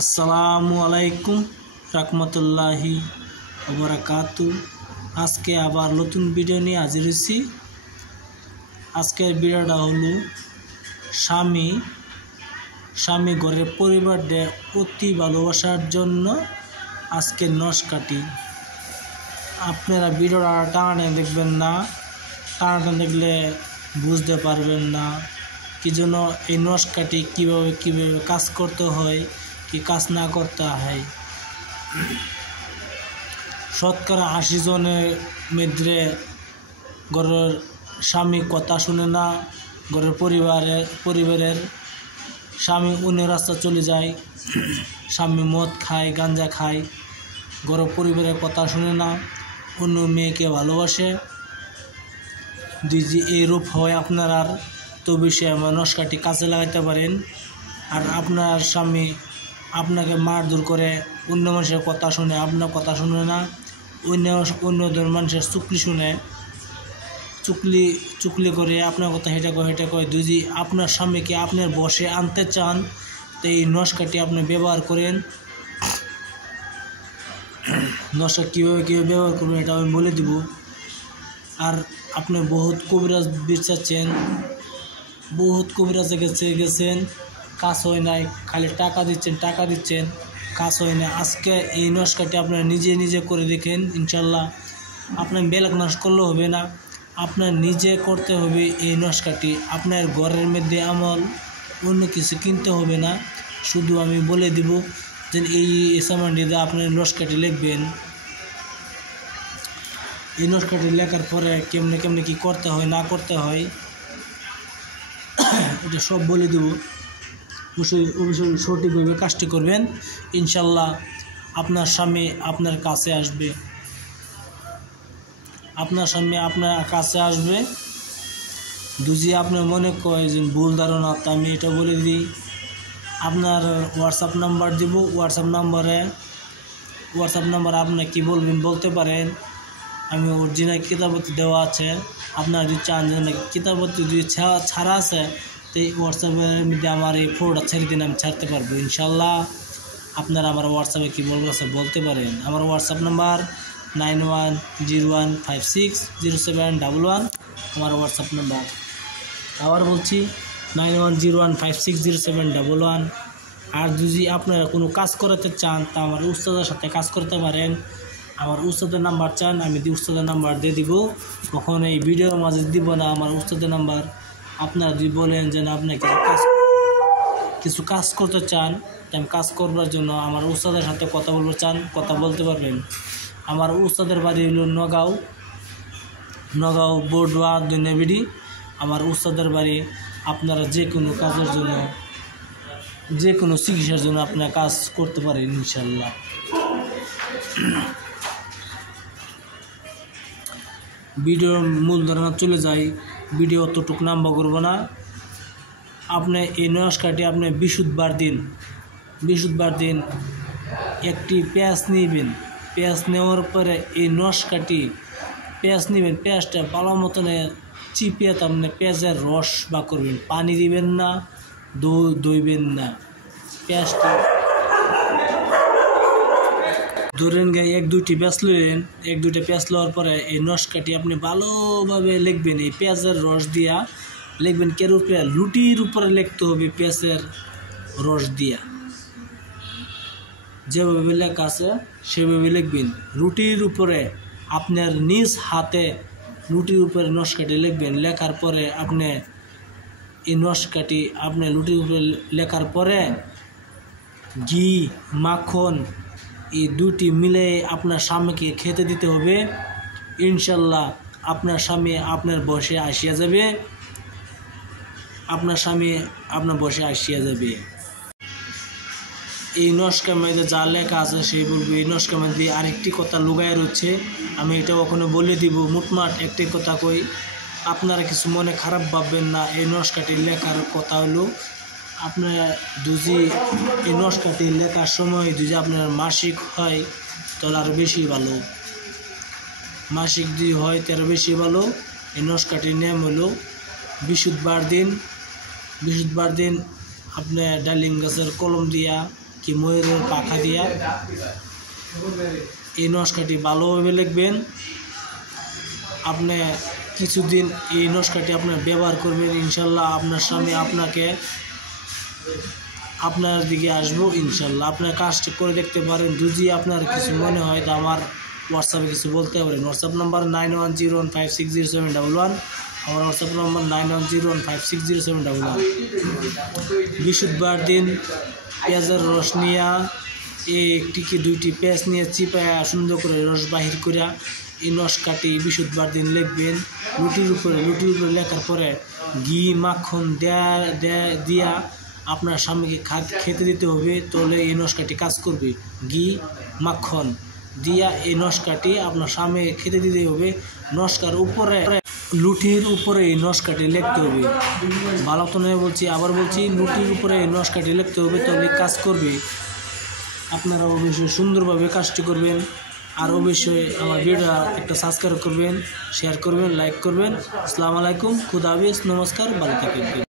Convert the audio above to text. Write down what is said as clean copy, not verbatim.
আসসালামু আলাইকুম রাহমাতুল্লাহি ওয়া বারাকাতু। আজকে আবার নতুন ভিডিও নিয়ে হাজির হয়েছি। আজকের ভিডিওটা হলো স্বামী ঘরের পরিবারদের অতি ভালোবাসার জন্য আজকে নস কাটি। আপনারা ভিডিওটা টানা দেখবেন না, টানা দেখলে বুঝতে পারবেন না কি জন্য এই নস কাটি কীভাবে কাজ করতে হয়, কি কাজ না করতে হয়। শতকরা 80 জনের মধ্যে ঘরের স্বামী কথা শুনে না, ঘরের পরিবারের স্বামী অন্য রাস্তা চলে যায়, স্বামী মদ খায়, গাঞ্জা খায়, ঘরের পরিবারের কথা শুনে না, অন্য মেয়েকে ভালোবাসে। যদি এইরূপ হয় আপনার তো বিষয়ে নস কাটি কাজে লাগাইতে পারেন। আর আপনার স্বামী আপনাকে মারধর করে, অন্য মানুষের কথা শুনে, আপনার কথা শুনে না, অন্য মানুষের চুকলি করে আপনার কথা হেঁটে কয়। যদি আপনার স্বামীকে আপনার বশে আনতে চান তো এই নস কাটি আপনি ব্যবহার করেন। নসটা কীভাবে ব্যবহার করবেন এটা আমি বলে দিব। আর আপনি বহুত কবিরাজ বিচারছেন, বহুত কবিরাজে গেছেন, কাজ হয় নাই, খালি টাকা দিচ্ছেন, কাজ হয় না। আজকে এই নস কাটি আপনারা নিজে করে দেখেন, ইনশাল্লাহ আপনার বেলাক নস করলেও হবে না, আপনার নিজে করতে হবে এই নস কাটি। আপনার ঘরের মধ্যে আমল অন্য কিছু কিনতে হবে না, শুধু আমি বলে দিব যে এই সামানটিতে আপনার নস কাটি লিখবেন। এই নস কাটি লেখার পরে কেমনে কি করতে হয় না করতে হয় এটা সব বলে দেব। অবশ্যই সঠিকভাবে কাজটি করবেন, ইনশাল্লাহ আপনার স্বামী আপনার কাছে আসবে। যদি আপনার মনে কয় যে ভুল ধারণা, তা আমি এটা বলে দিই। আপনার হোয়াটসঅ্যাপ নাম্বার দিব, হোয়াটসঅ্যাপ নাম্বারে আপনি কি বলবেন বলতে পারেন। আমি অরিজিনাল কিতাবতি দেওয়া আছে, আপনারা যদি চান যে কিতাবতি যদি ছাড়া আছে তো এই হোয়াটসঅ্যাপের মধ্যে আমার এই ফটোটা ছেড়ে দিন, আমি ছাড়তে পারবো ইনশাল্লাহ। আপনারা আমার হোয়াটসঅ্যাপে কী বলতে পারেন। আমার হোয়াটসঅ্যাপ নাম্বার 9101560711 আমার হোয়াটসঅ্যাপ নাম্বার। আবার বলছি 9101560711। আর যদি আপনারা কোনো কাজ করাতে চান তা আমার উস্তাদের সাথে কাজ করতে পারেন। আমার উস্তাদের নাম্বার চান, আমি উস্তাদের নাম্বার দিয়ে দিব, কখন এই ভিডিওর মাঝে দিব না আমার উস্তাদের নাম্বার। আপনারা যদি বলেন যে না আপনি কিছু কাজ করতে চান, আমি কাজ করবার জন্য আমার উস্তাদের সাথে কথা বলতে পারবেন। আমার উস্তাদের বাড়ি হলো নগাঁও বড়ুয়া দৈন্যবিডি। আমার উস্তাদের বাড়ি। আপনারা যে কোনো কাজের জন্য, যে কোনো চিকিৎসার জন্য আপনারা কাজ করতে পারেন ইনশাল্লাহ। ভিডিওর মূল ধারণা চলে যাই, ভিডিও অতটুকু নাম্বার করবো না। আপনি এই নস কাটি আপনি বৃহস্পতিবার দিন একটি পেঁয়াজ নেবেন। পেঁয়াজ নেওয়ার পরে এই নস কাটি পেঁয়াজ নেবেন, পেঁয়াজটা ভালো মতনে চিপিয়ে আপনি পেঁয়াজের রস বা করবেন, পানি দিবেন না, দইবেন না। পেঁয়াজটা ধরেন গায়ে 1-2টি পেঁয়াজ লওয়ার পরে এই নস কাটি আপনি ভালোভাবে লিখবেন। এই পেঁয়াজের রস দিয়া লিখবেন কের উপরে, লুটির উপরে লিখতে হবে পেঁয়াজের রস দিয়া। যেভাবে লেখা আছে সেভাবে লিখবেন। রুটির উপরে আপনার নিজ হাতে লুটির উপরে নস কাটি লিখবেন। লেখার পরে আপনি এই নস কাটি আপনি লুটির উপরে লেখার পরে ঘি মাখন এই দুটি মিলে আপনার স্বামীকে খেতে দিতে হবে। ইনশাল্লাহ আপনার স্বামী আপনার বসে আসিয়া যাবে। এই নস্কার মধ্যে যা লেখা আছে সেই বলবো। এই নস্কার মধ্যে আরেকটি কথা লুকায় রয়েছে, আমি এটা ওখানে বলে দিব। মুটমাট একটি কথা কই, আপনারা কিছু মনে খারাপ ভাববেন না। এই নস্কাটির লেখার কথা হলো, আপনার যদি এই নস্কাটি লেখার সময় যদি আপনার মাসিক হয় তাহলে আরও বেশি ভালো। মাসিক যদি হয় তার বেশি ভালো। এই নস্কাটির নাম হলো বৃহস্পতিবার দিন আপনি ডালিম গাছের কলম দিয়া কি ময়ূরের পাখা দিয়া। এই নস্কাটি ভালোভাবে লিখবেন। আপনি কিছুদিন এই নস্কাটি আপনার ব্যবহার করবেন, ইনশাল্লাহ আপনার স্বামী আপনার দিকে আসবো ইনশাল্লাহ। আপনার কাজটি করে দেখতে পারেন। যদি আপনার কিছু মনে হয় তো আমার হোয়াটসঅ্যাপে কিছু বলতে পারেন। WhatsApp number 9101560711। আমার হোয়াটসঅ্যাপ নাম্বার 9101560711। বৃহস্পতিবার দিন পেঁয়াজের রস নিয়ে একটি কি দুইটি পেঁয়াজ নিয়ে চিপায়া সুন্দর করে রস বাহির করিয়া এই নস্কাটি বৃহস্পতিবার দিন লিখবেন। রুটির উপরে লেখার পরে ঘি মাখন দিয়া আপনার স্বামীকে খেতে দিতে হবে, তাহলে এই নস্কাটি কাজ করবে। ঘি মাখন দিয়া এই নস্কাটি আপনার স্বামী খেতে দিতে হবে। নস্কার উপরে লুটির উপরে এই নস্কাটি লিখতে হবে। ভালো তো নয় বলছি, আবার বলছি, লুটির উপরে এই নস্কাটি লিখতে হবে, তাহলে কাজ করবে। আপনারা অবশ্যই সুন্দরভাবে কাজটি করবেন। আর অবশ্যই আমার ভিডিওটা একটা সাবস্ক্রাইব করবেন, শেয়ার করবেন, লাইক করবেন। আসসালামু আলাইকুম, খুদা হাফেজ, নমস্কার, ভালো থাকবেন।